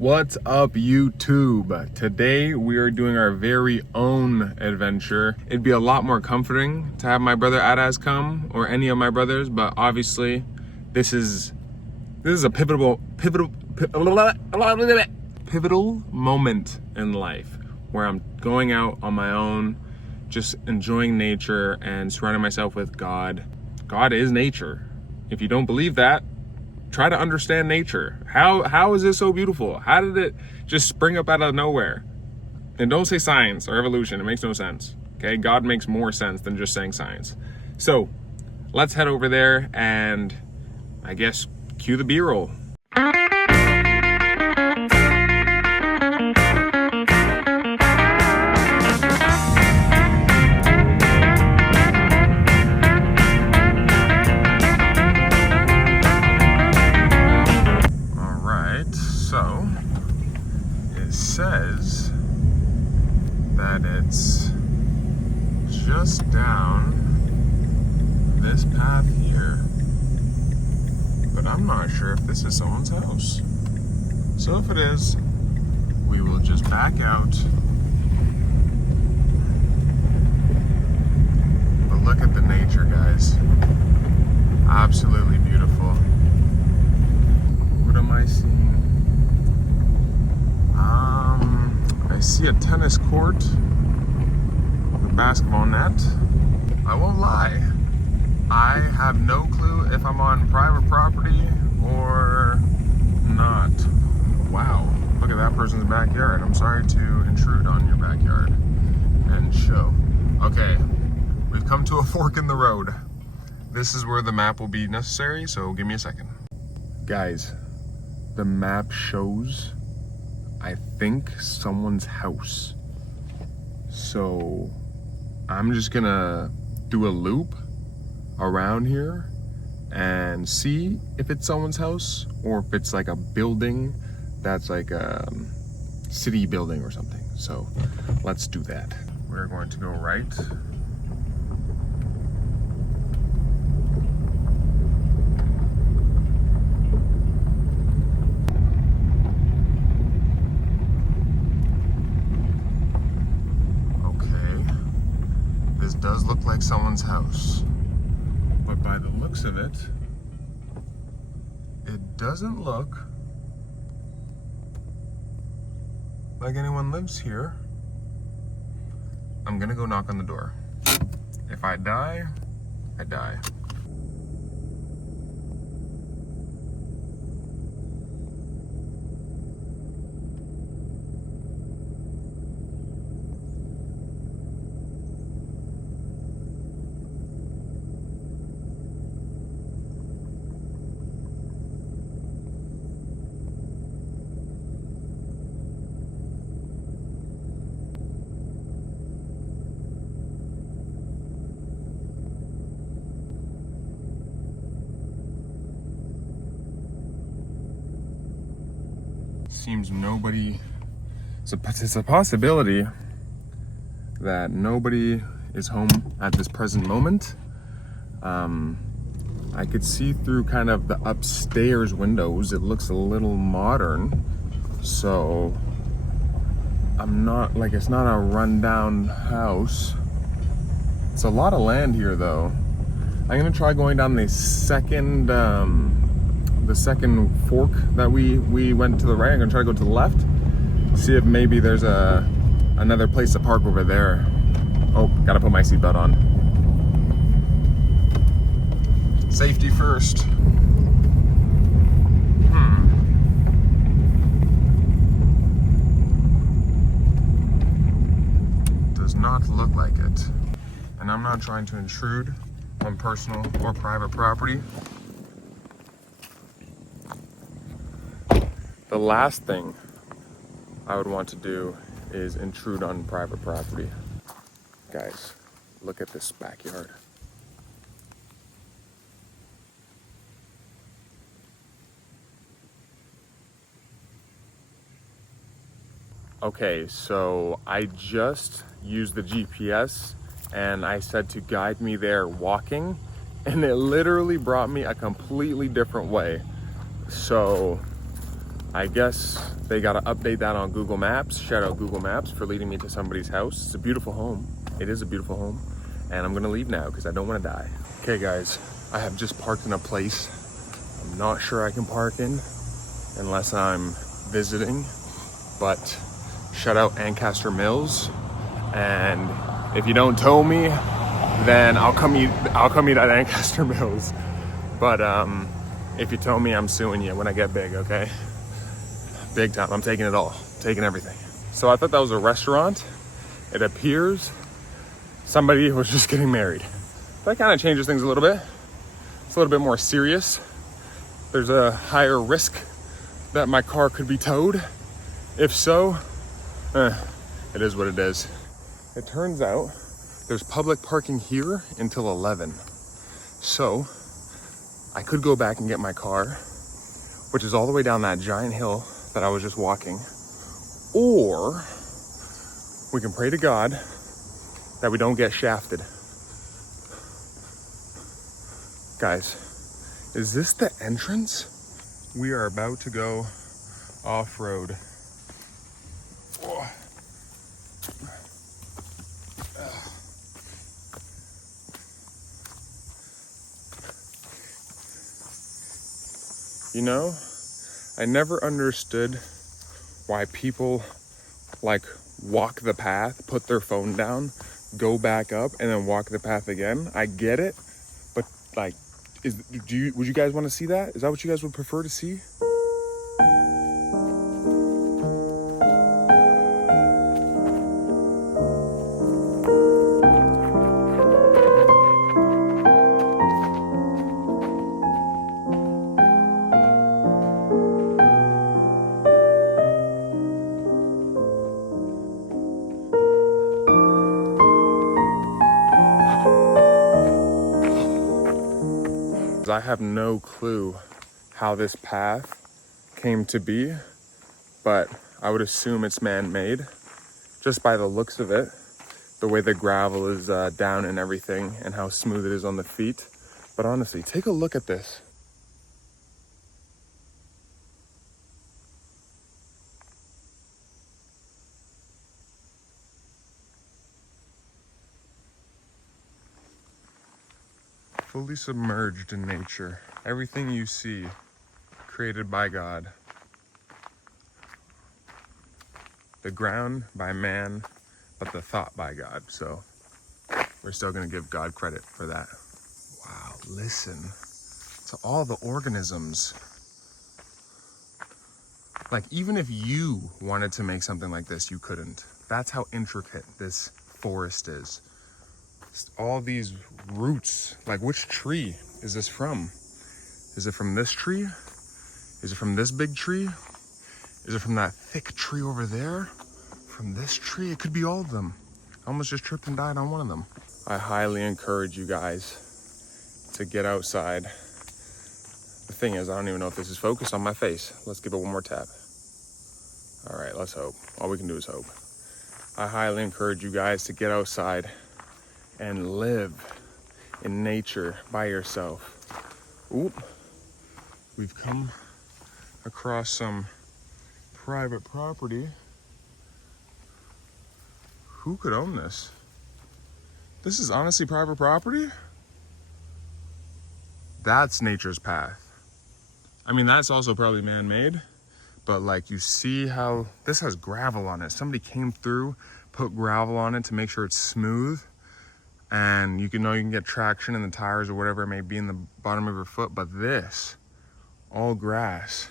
What's up, YouTube? Today we are doing our very own adventure. It'd be a lot more comforting to have my brother Adaz come, or any of my brothers, but obviously this is a pivotal moment in life where I'm going out on my own, just enjoying nature and surrounding myself with God. God is nature. If you don't believe that, try to understand nature. How is it so beautiful? How did it just spring up out of nowhere? And don't say science or evolution. It makes no sense. Okay, God makes more sense than just saying science. So let's head over there and I guess cue the B-roll. So, it says that it's just down this path here, but I'm not sure if this is someone's house. So if it is, we will just back out. But look at the nature, guys. Absolutely beautiful. What am I seeing? I see a tennis court, a basketball net. I won't lie, I have no clue if I'm on private property or not. Wow, look at that person's backyard. I'm sorry to intrude on your backyard and show. Okay, we've come to a fork in the road. This is where the map will be necessary, so give me a second. Guys, the map shows, I think, someone's house. So I'm just gonna do a loop around here and see if it's someone's house or if it's like a building that's like a city building or something. So let's do that. We're going to go right. Does look like someone's house, but by the looks of it, it doesn't look like anyone lives here. I'm gonna go knock on the door. If I die, I die. Seems nobody, it's a possibility that nobody is home at this present moment. I could see through kind of the upstairs windows. It looks a little modern, so I'm not, like, it's not a rundown house. It's a lot of land here though. I'm gonna try going down the second fork that we went to the right. I'm gonna try to go to the left, see if maybe there's another place to park over there. Oh, gotta put my seatbelt on. Safety first. Does not look like it. And I'm not trying to intrude on personal or private property. The last thing I would want to do is intrude on private property. Guys, look at this backyard. Okay, so I just used the GPS and I said to guide me there walking, and it literally brought me a completely different way. So I guess they got to update that on Google Maps. Shout out Google Maps for leading me to somebody's house. It's a beautiful home. It is a beautiful home. And I'm gonna leave now because I don't want to die. Okay guys, I have just parked in a place I'm not sure I can park in unless I'm visiting, but shout out Ancaster Mills. And if you don't tow me, then I'll come eat at Ancaster Mills. But if you tow me, I'm suing you when I get big, okay? Big time. I'm taking it all, taking everything. So I thought that was a restaurant. It appears somebody was just getting married. That kind of changes things a little bit. It's a little bit more serious. There's a higher risk that my car could be towed. If so, it is what it is. It turns out there's public parking here until 11. So I could go back and get my car, which is all the way down that giant hill that I was just walking. Or we can pray to God that we don't get shafted. Guys, is this the entrance? We are about to go off-road. You know, I never understood why people like walk the path, put their phone down, go back up, and then walk the path again. I get it, but like, would you guys want to see that? Is that what you guys would prefer to see? I have no clue how this path came to be, but I would assume it's man-made just by the looks of it, the way the gravel is down and everything, and how smooth it is on the feet. But honestly, take a look at this. Fully submerged in nature. Everything you see, created by God. The ground by man, but the thought by God. So we're still gonna give God credit for that. Wow, listen to all the organisms. Like, even if you wanted to make something like this, you couldn't. That's how intricate this forest is. All these roots, like, which tree is this from? Is it from this tree? Is it from this big tree? Is it from that thick tree over there? From this tree? It could be all of them. I almost just tripped and died on one of them. I highly encourage you guys to get outside. The thing is, I don't even know if this is focused on my face. Let's give it one more tap. All right, let's hope. All we can do is hope. I highly encourage you guys to get outside and live in nature by yourself. Oop, we've come across some private property. Who could own this? This is honestly private property? That's nature's path. I mean, that's also probably man-made, but like, you see how this has gravel on it. Somebody came through, put gravel on it to make sure it's smooth. And you can get traction in the tires or whatever it may be in the bottom of your foot, but this, all grass.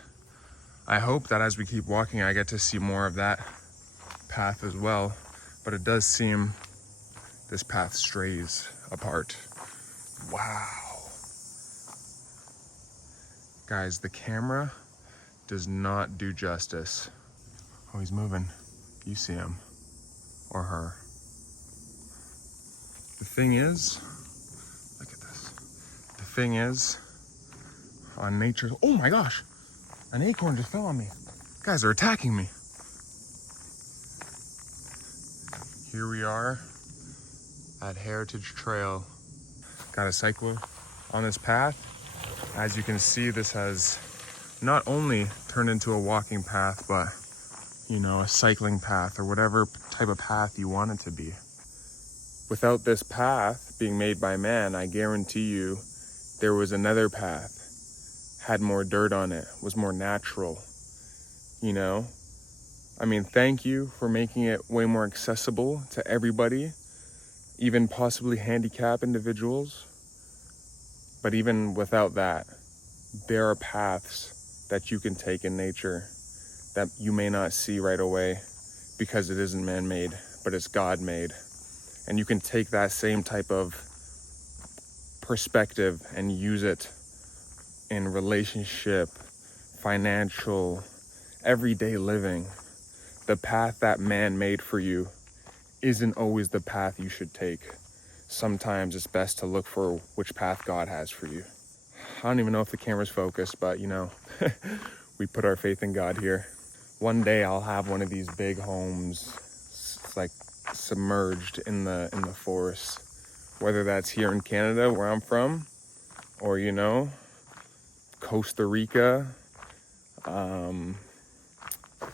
I hope that as we keep walking, I get to see more of that path as well, but it does seem this path strays apart. Wow. Guys, the camera does not do justice. Oh, he's moving. You see him, or her. The thing is, look at this. The thing is, on nature, oh my gosh, an acorn just fell on me. Guys are attacking me. Here we are at Heritage Trail. Got a cycle on this path. As you can see, this has not only turn into a walking path, but, you know, a cycling path or whatever type of path you want it to be. Without this path being made by man, I guarantee you there was another path, had more dirt on it, was more natural, you know? I mean, thank you for making it way more accessible to everybody, even possibly handicapped individuals. But even without that, there are paths that you can take in nature that you may not see right away because it isn't man-made, but it's God-made. And you can take that same type of perspective and use it in relationship, financial, everyday living. The path that man made for you isn't always the path you should take. Sometimes it's best to look for which path God has for you. I don't even know if the camera's focused, but you know, we put our faith in God here. One day I'll have one of these big homes, like submerged in the forest, whether that's here in Canada where I'm from, or you know, Costa Rica.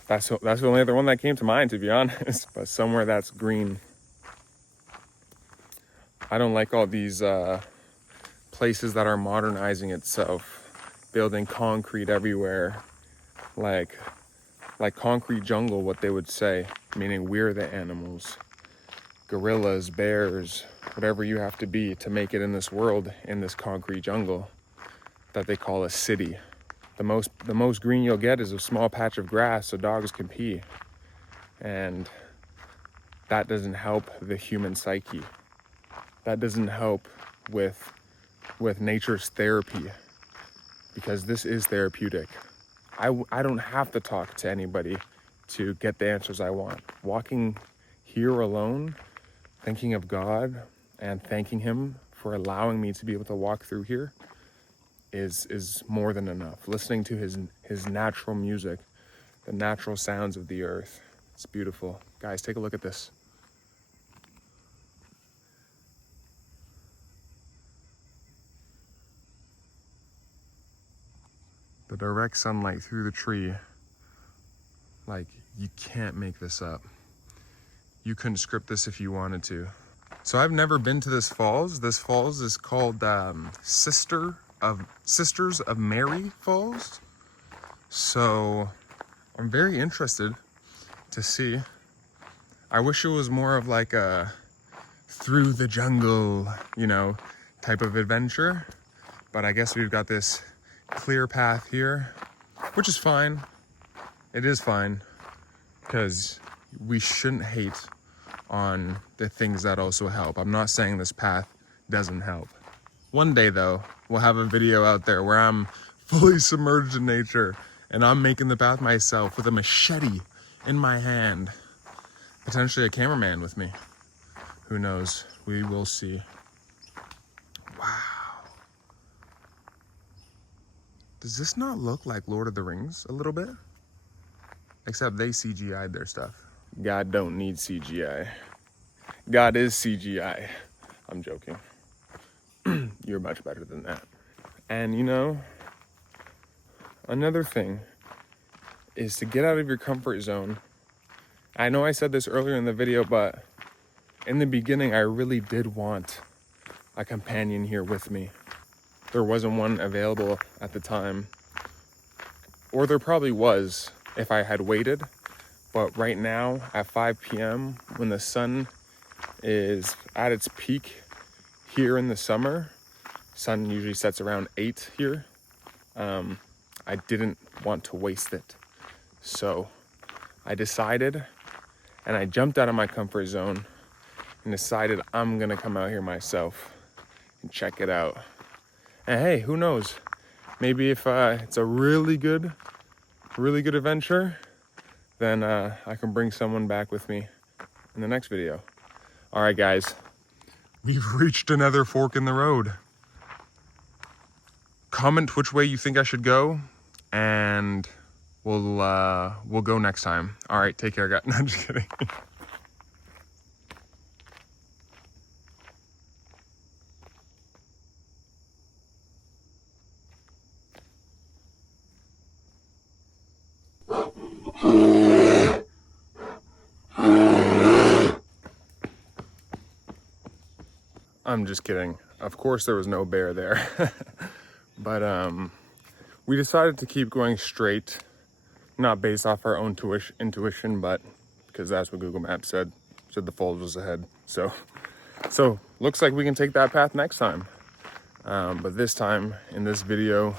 That's the only other one that came to mind, to be honest. But somewhere that's green. I don't like all these places that are modernizing itself, building concrete everywhere, like concrete jungle, what they would say, meaning we're the animals, gorillas, bears, whatever you have to be to make it in this world, in this concrete jungle that they call a city. The most green you'll get is a small patch of grass so dogs can pee, and that doesn't help the human psyche. That doesn't help with nature's therapy, because this is therapeutic. I don't have to talk to anybody to get the answers I want. Walking here alone, thinking of God and thanking him for allowing me to be able to walk through here is more than enough. Listening to his natural music, the natural sounds of the earth. It's beautiful. Guys, take a look at this. The direct sunlight through the tree, like, you can't make this up. You couldn't script this if you wanted to. So I've never been to this falls. This falls is called Sisters of Mary Falls. So I'm very interested to see. I wish it was more of like a through the jungle, you know, type of adventure. But I guess we've got this clear path here, which is fine. It is fine, because we shouldn't hate on the things that also help. I'm not saying this path doesn't help. One day though, we'll have a video out there where I'm fully submerged in nature and I'm making the path myself with a machete in my hand. Potentially a cameraman with me. Who knows? We will see. Wow. Does this not look like Lord of the Rings a little bit? Except they CGI'd their stuff. God don't need CGI. God is CGI. I'm joking. You're much better than that. And you know, another thing is to get out of your comfort zone. I know I said this earlier in the video, but in the beginning, I really did want a companion here with me. There wasn't one available at the time, or there probably was if I had waited. But right now at 5 p.m. when the sun is at its peak here in the summer, sun usually sets around 8 here. I didn't want to waste it. So I decided, and I jumped out of my comfort zone and decided I'm gonna come out here myself and check it out. And hey, who knows? Maybe if it's a really good adventure, then I can bring someone back with me in the next video. All right, guys, we've reached another fork in the road. Comment which way you think I should go, and we'll go next time. All right, take care, guys. No, I'm just kidding. I'm just kidding. Of course there was no bear there. But we decided to keep going straight, not based off our own intuition, but because that's what Google Maps said the falls was ahead. So looks like we can take that path next time. But this time in this video,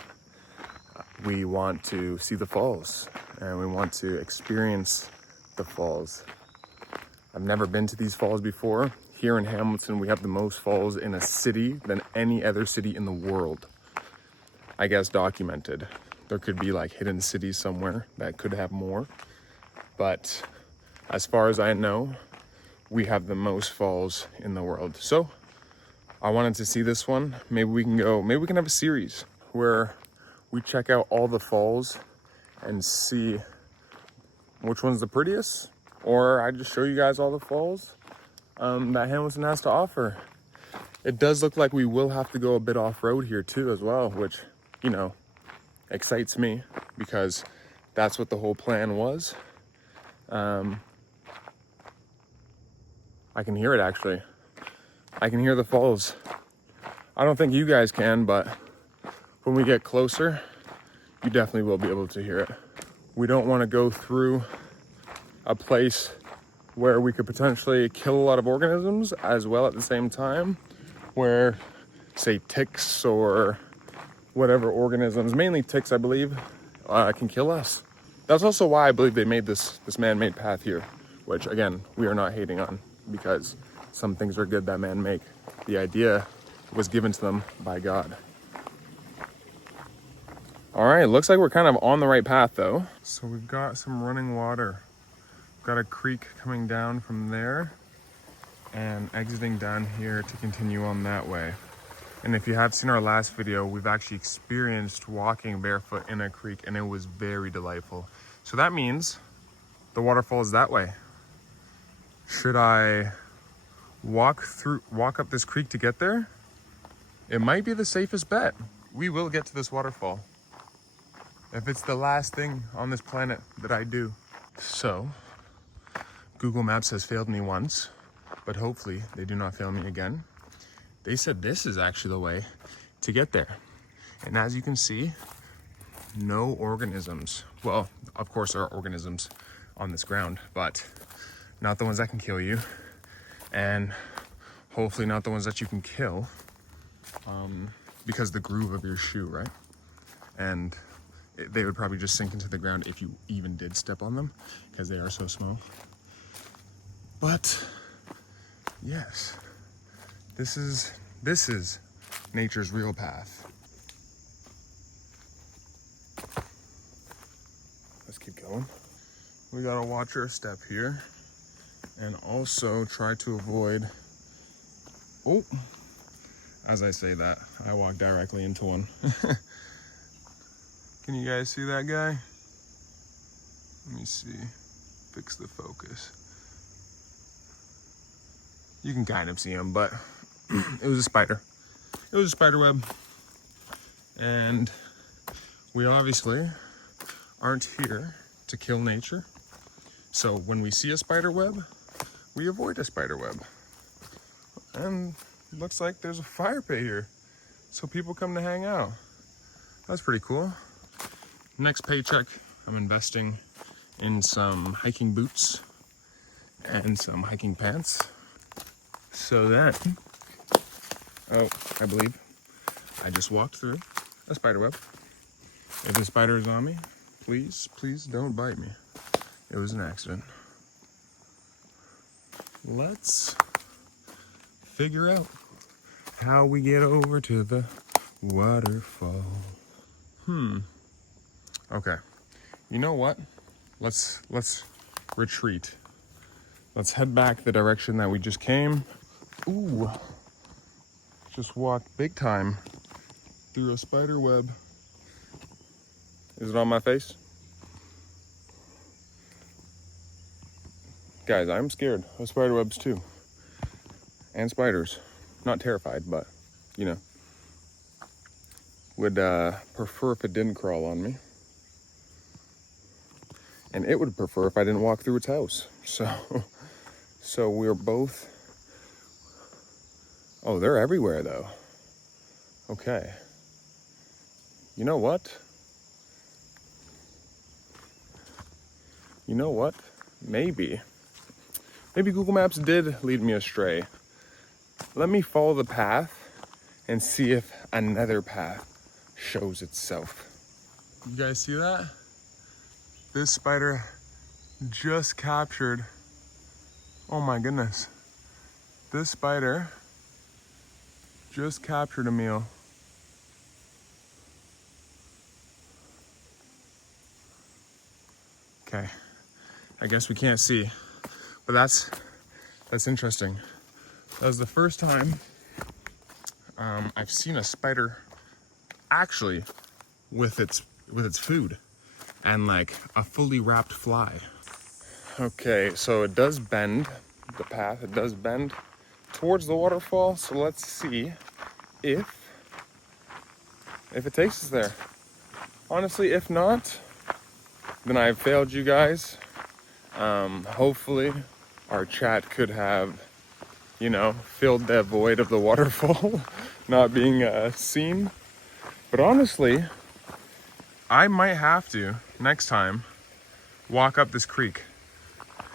we want to see the falls and we want to experience the falls. I've never been to these falls before. Here in Hamilton, we have the most falls in a city than any other city in the world. I guess documented. There could be like hidden cities somewhere that could have more. But as far as I know, we have the most falls in the world. So I wanted to see this one. Maybe we can have a series where we check out all the falls and see which one's the prettiest, or I just show you guys all the falls that Hamilton has to offer. It does look like we will have to go a bit off-road here too as well, which, you know, excites me because that's what the whole plan was. I can hear it actually. I can hear the falls. I don't think you guys can, but when we get closer, you definitely will be able to hear it. We don't want to go through a place where we could potentially kill a lot of organisms as well at the same time, where say ticks or whatever organisms, mainly ticks I believe, can kill us. That's also why I believe they made this man-made path here, which again, we are not hating on because some things are good that man make. The idea was given to them by God. All right, looks like we're kind of on the right path though. So we've got some running water. Got a creek coming down from there and exiting down here to continue on that way. And if you have seen our last video, we've actually experienced walking barefoot in a creek and it was very delightful. So that means the waterfall is that way. Should I walk up this creek to get there? It might be the safest bet. We will get to this waterfall if it's the last thing on this planet that I do. So Google Maps has failed me once, but hopefully they do not fail me again. They said this is actually the way to get there. And as you can see, no organisms. Well, of course there are organisms on this ground, but not the ones that can kill you. And hopefully not the ones that you can kill because the groove of your shoe, right? And they would probably just sink into the ground if you even did step on them because they are so small. But yes, this is nature's real path. Let's keep going. We gotta watch our step here and also try to avoid, oh, as I say that, I walked directly into one. Can you guys see that guy? Let me see, fix the focus. You can kind of see him, but it was a spider. It was a spider web. And we obviously aren't here to kill nature. So when we see a spider web, we avoid a spider web. And it looks like there's a fire pit here. So people come to hang out. That's pretty cool. Next paycheck, I'm investing in some hiking boots and some hiking pants. So that, oh, I believe I just walked through a spider web. If the spider is on me, please don't bite me. It was an accident. Let's figure out how we get over to the waterfall. Okay, you know what? Let's retreat. Let's head back the direction that we just came. Ooh, just walked big time through a spider web. Is it on my face? Guys, I'm scared of spider webs too. And spiders. Not terrified, but, you know. Would prefer if it didn't crawl on me. And it would prefer if I didn't walk through its house. So we're both Oh, they're everywhere though. Okay. You know what? You know what? Maybe Google Maps did lead me astray. Let me follow the path and see if another path shows itself. You guys see that? This spider just captured, oh my goodness. This spider just captured a meal. Okay, I guess we can't see, but that's interesting. That was the first time I've seen a spider actually with its food and like a fully wrapped fly. Okay, so it does bend, the path, it does bend towards the waterfall. So let's see if it takes us there. Honestly, if not, then I've failed you guys. Hopefully our chat could have, you know, filled that void of the waterfall not being seen. But honestly, I might have to, next time, walk up this creek.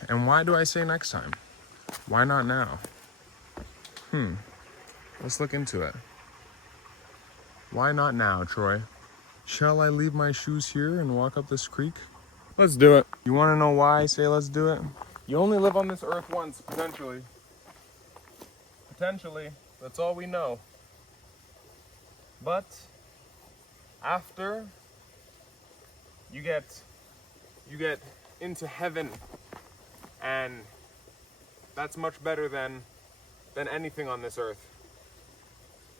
And why do I say next time? Why not now? Let's look into it. Why not now, Troy? Shall I leave my shoes here and walk up this creek? Let's do it. You wanna know why I say let's do it? You only live on this earth once, potentially. Potentially, that's all we know. But after you get into heaven, and that's much better than anything on this earth.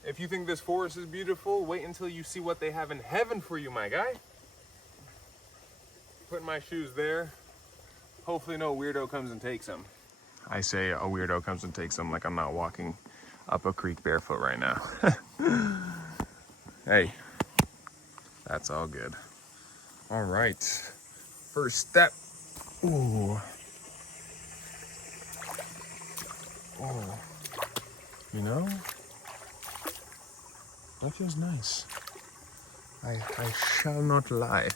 If you think this forest is beautiful, wait until you see what they have in heaven for you, my guy. Putting my shoes there. Hopefully no weirdo comes and takes them. I say a weirdo comes and takes them like I'm not walking up a creek barefoot right now. Hey, that's all good. All right, first step. Ooh. Oh, you know, that feels nice. I shall not lie.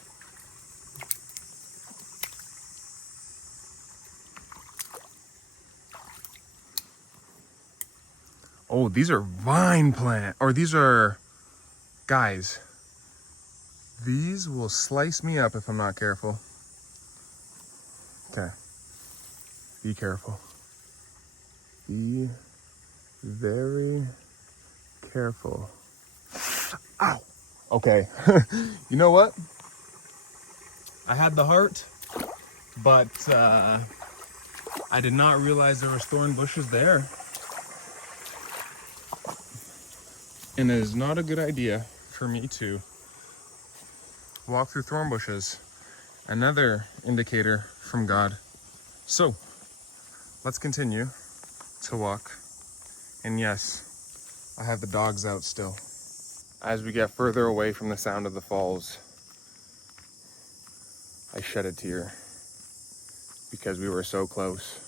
Oh, these are vine plant, or these are, guys, these will slice me up if I'm not careful. Okay, be careful. Be very careful. Ow! Okay, you know what? I had the heart, but I did not realize there was thorn bushes there. And it is not a good idea for me to walk through thorn bushes. Another indicator from God. So, let's continue to walk. And yes, I have the dogs out still. As we get further away from the sound of the falls, I shed a tear because we were so close.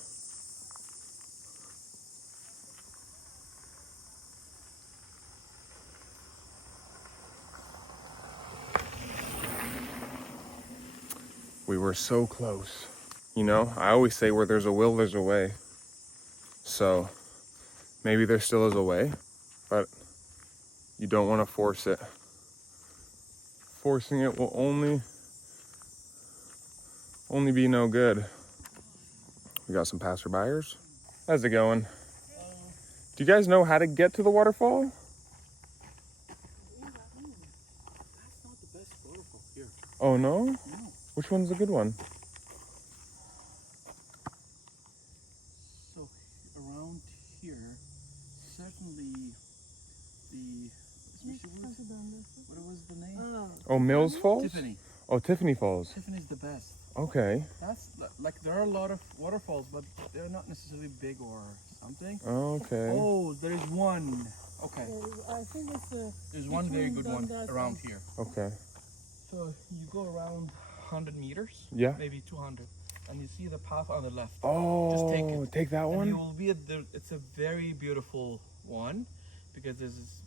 We were so close. You know, I always say where there's a will, there's a way. So maybe there still is a way, but you don't want to force it. Forcing it will only be no good. We got some passerbyers. How's it going? Do you guys know how to get to the waterfall? That's not the best waterfall here. Oh no? No. Which one's the good one? So around here, certainly the what was the name? Oh, Mills Falls? Tiffany. Oh, Tiffany Falls. Tiffany's the best. Okay. That's like there are a lot of waterfalls, but they're not necessarily big or something. Okay. Oh, there is one. Okay. I think it's There's one very good one around here. Okay. So you go around 100 meters. Yeah. Maybe 200, and you see the path on the left. Oh, Just take it. take that And one? you will be at it's a very beautiful one because there's this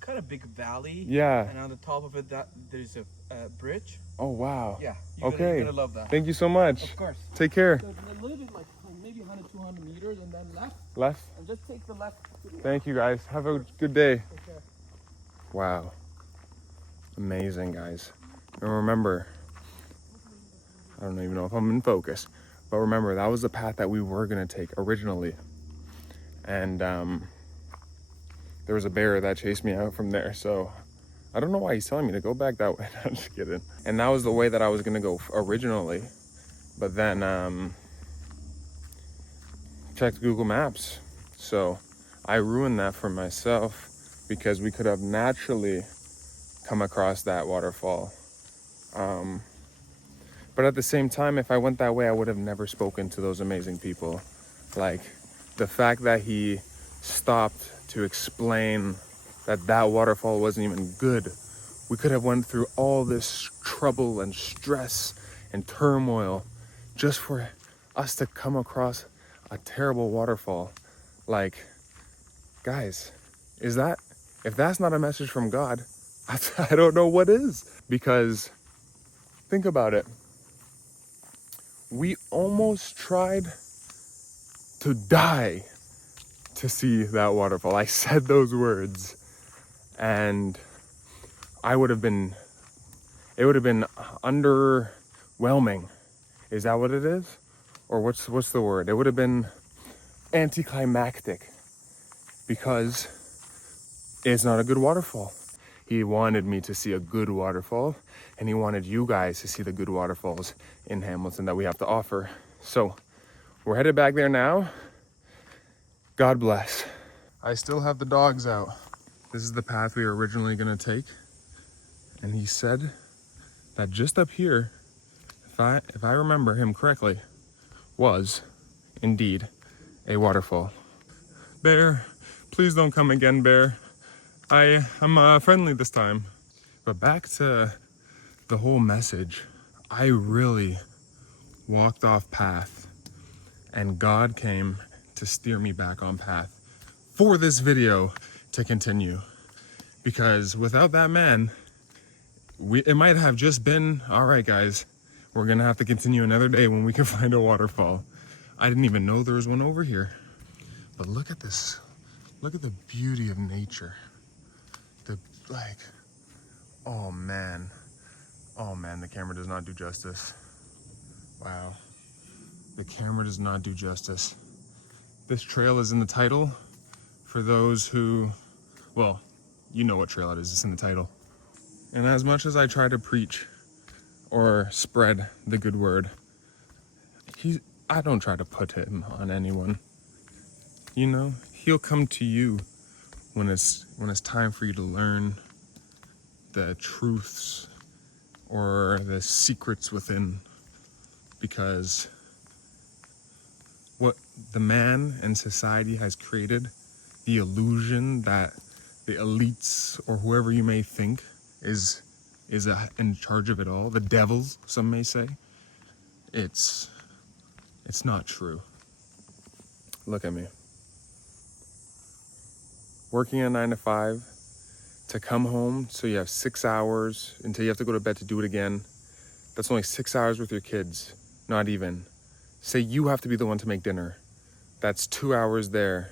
kind of big valley. Yeah. And on the top of it, there's a bridge. Oh, wow. Yeah. Okay. You're gonna love that. Thank you so much. Of course. Take care. So a little bit like maybe 100, 200 meters, and then left. Left. And just take the left. Thank you, guys. Have a good day. Take care. Wow. Amazing, guys. And remember, I don't even know if I'm in focus, but remember, that was the path that we were going to take originally. And there was a bear that chased me out from there. So I don't know why he's telling me to go back that way. I'm just kidding. And that was the way that I was going to go originally. But then checked Google Maps. So I ruined that for myself because we could have naturally come across that waterfall. But at the same time, if I went that way, I would have never spoken to those amazing people. Like the fact that he stopped to explain that that waterfall wasn't even good. We could have went through all this trouble and stress and turmoil just for us to come across a terrible waterfall. Like, guys, if that's not a message from God, I don't know what is. Because think about it. We almost tried to die to see that waterfall. I said those words and it would have been underwhelming. Is that what it is? Or what's the word? It would have been anticlimactic because it's not a good waterfall. He wanted me to see a good waterfall, and he wanted you guys to see the good waterfalls in Hamilton that we have to offer. So we're headed back there now. God bless. I still have the dogs out. This is the path we were originally gonna take. And he said that just up here, if I remember him correctly, was indeed a waterfall. Bear, please don't come again, Bear. I'm friendly this time. But back to the whole message. I really walked off path and God came to steer me back on path for this video to continue. Because without that man, it might have just been, all right, guys, we're gonna have to continue another day when we can find a waterfall. I didn't even know there was one over here. But look at this. Look at the beauty of nature. Oh man, the camera does not do justice. Wow, the camera does not do justice. This trail is in the title for those who, well, you know what trail it is, it's in the title. And as much as I try to preach or spread the good word, I don't try to put him on anyone. You know, he'll come to you when it's time for you to learn the truths or the secrets within. Because what the man and society has created, the illusion that the elites or whoever you may think is in charge of it all, the devils, some may say, it's not true. Look at me. Working a 9 to 5, to come home so you have 6 hours until you have to go to bed to do it again. That's only 6 hours with your kids, not even. Say you have to be the one to make dinner. That's 2 hours there.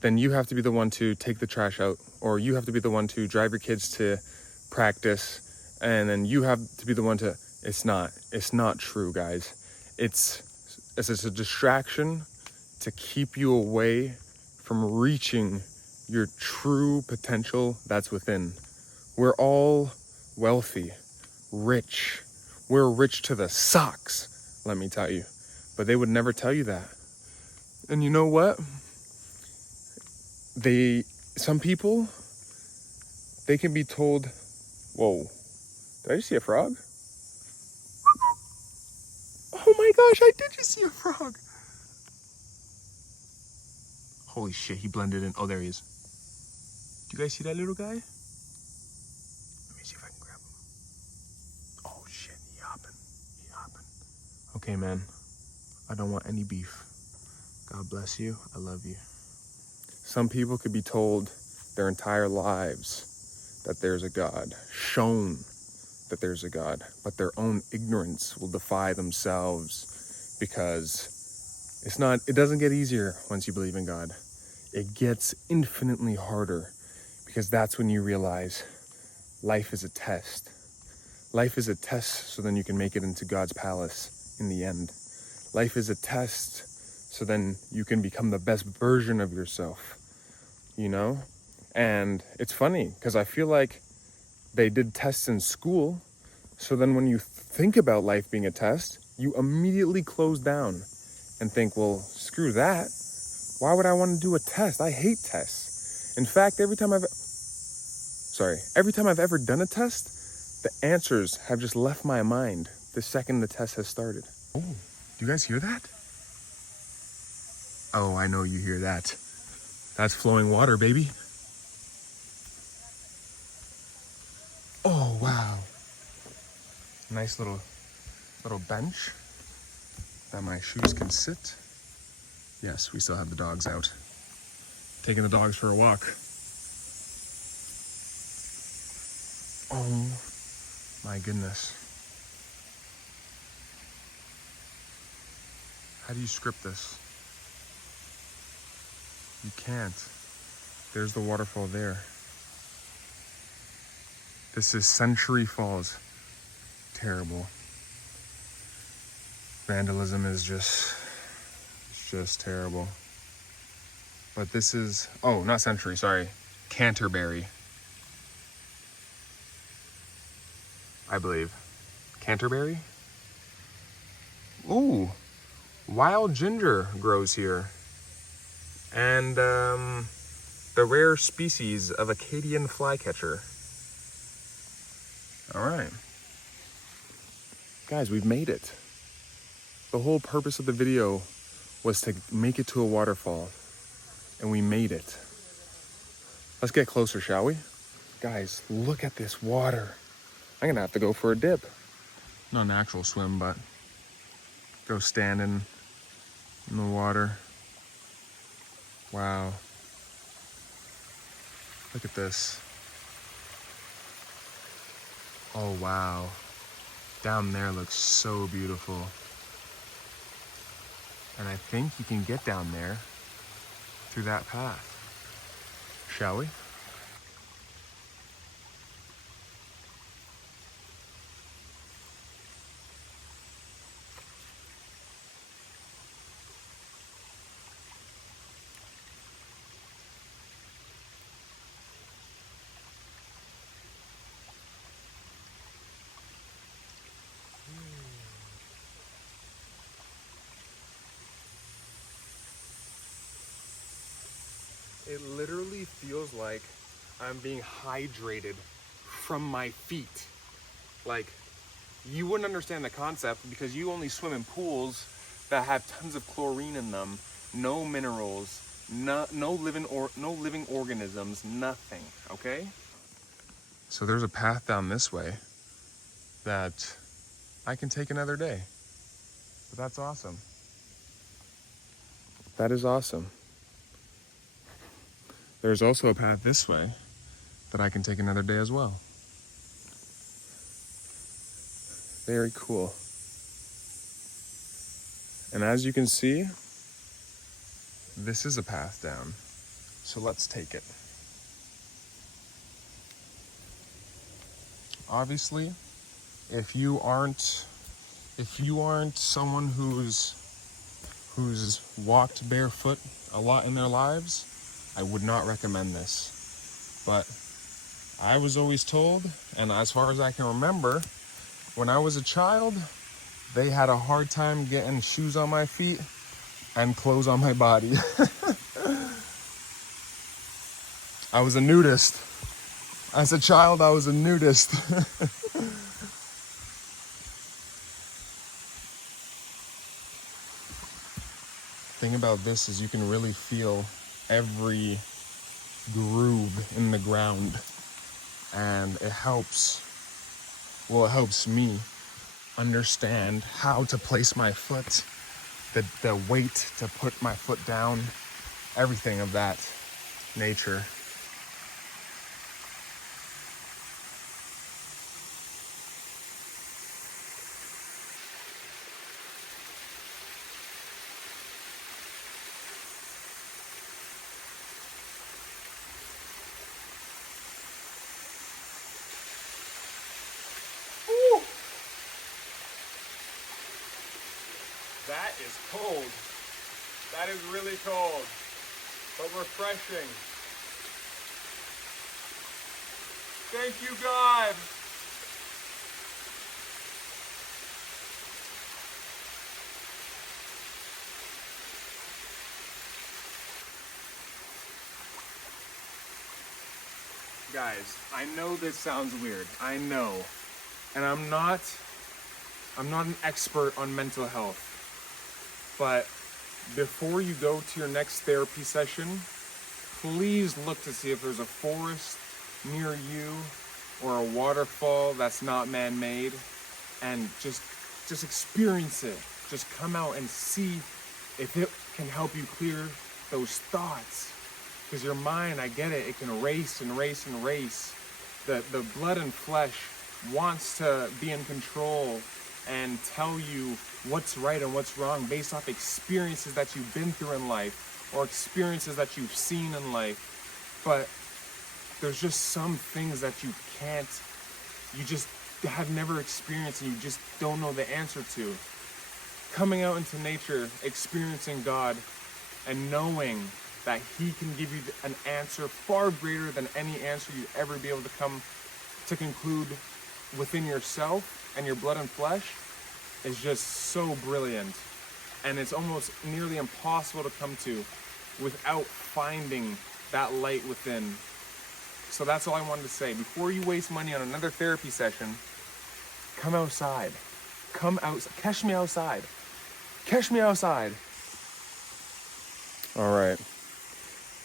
Then you have to be the one to take the trash out, or you have to be the one to drive your kids to practice, and then you have to be the one to, it's not true, guys. It's a distraction to keep you away from reaching your true potential that's within. We're all wealthy, rich. We're rich to the socks, let me tell you. But they would never tell you that. And you know what? Some people, they can be told, whoa, did I just see a frog? Oh my gosh, I did just see a frog. Holy shit, he blended in. Oh, there he is. Do you guys see that little guy? Let me see if I can grab him. Oh shit, he hopping. Okay, man, I don't want any beef. God bless you, I love you. Some people could be told their entire lives that there's a God, shown that there's a God, but their own ignorance will defy themselves, because it doesn't get easier once you believe in God. It gets infinitely harder, because that's when you realize life is a test. Life is a test so then you can make it into God's palace in the end. Life is a test so then you can become the best version of yourself, you know? And it's funny because I feel like they did tests in school. So then when you think about life being a test, you immediately close down and think, well, screw that. Why would I want to do a test? I hate tests. In fact, every time I've ever done a test, the answers have just left my mind the second the test has started. Oh, do you guys hear that? Oh, I know you hear that. That's flowing water, baby. Oh, wow. Nice little bench that my shoes can sit. Yes, we still have the dogs out. Taking the dogs for a walk. Oh my goodness. How do you script this? You can't. There's the waterfall there. This is Century Falls. Terrible. Vandalism is just terrible. But this is, oh, not Century, sorry. Canterbury, I believe. Canterbury? Ooh, wild ginger grows here. And the rare species of Acadian flycatcher. All right. Guys, we've made it. The whole purpose of the video was to make it to a waterfall, and we made it. Let's get closer, shall we? Guys, look at this water. I'm gonna have to go for a dip. Not an actual swim, but go standing in the water. Wow. Look at this. Oh, wow. Down there looks so beautiful. And I think you can get down there through that path. Shall we? It literally feels like I'm being hydrated from my feet. Like, you wouldn't understand the concept because you only swim in pools that have tons of chlorine in them, no minerals, no living organisms, nothing, okay? So there's a path down this way that I can take another day. But that's awesome. That is awesome. There's also a path this way that I can take another day as well. Very cool. And as you can see, this is a path down. So let's take it. Obviously, if you aren't someone who's walked barefoot a lot in their lives, I would not recommend this. But I was always told, and as far as I can remember, when I was a child, they had a hard time getting shoes on my feet and clothes on my body. I was a nudist. As a child, I was a nudist. Thing about this is you can really feel every groove in the ground, and it helps me understand how to place my foot, the weight to put my foot down, everything of that. nature. Ooh. That is cold. That is really cold, but refreshing. Thank you, God. Guys, I know this sounds weird. I know. And I'm not an expert on mental health. But before you go to your next therapy session, please look to see if there's a forest near you or a waterfall that's not man-made, and just experience it. Just come out and see if it can help you clear those thoughts. Because your mind, I get it, it can race and race and race. The blood and flesh wants to be in control and tell you what's right and what's wrong based off experiences that you've been through in life or experiences that you've seen in life. But there's just some things that you just have never experienced and you just don't know the answer to. Coming out into nature, experiencing God, and knowing that He can give you an answer far greater than any answer you'd ever be able to come to conclude within yourself and your blood and flesh is just so brilliant. And it's almost nearly impossible to come to without finding that light within. So that's all I wanted to say. Before you waste money on another therapy session, come outside. Come out. Catch me outside. Catch me outside. All right.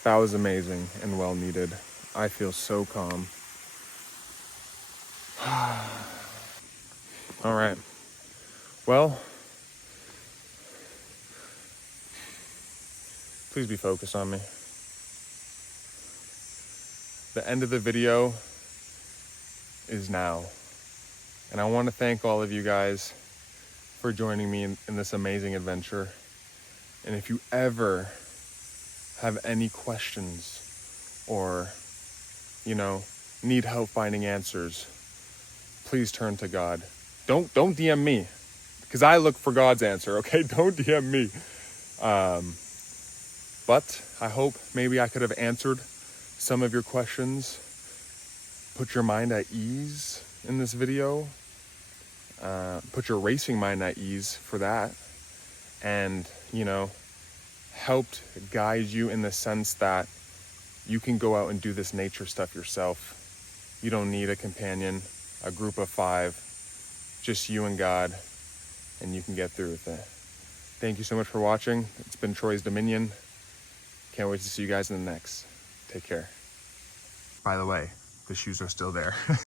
That was amazing and well needed. I feel so calm. All right. Well, please be focused on me. The end of the video is now. And I want to thank all of you guys for joining me in this amazing adventure. And if you ever have any questions or, need help finding answers, please turn to God. Don't DM me, because I look for God's answer, okay? Don't DM me. But I hope maybe I could have answered some of your questions, put your mind at ease in this video, put your racing mind at ease for that, and, helped guide you in the sense that you can go out and do this nature stuff yourself. You don't need a companion, a group of 5, just you and God, and you can get through with it. Thank you so much for watching. It's been Troy's Dominion. Can't wait to see you guys in the next. Take care. By the way, the shoes are still there.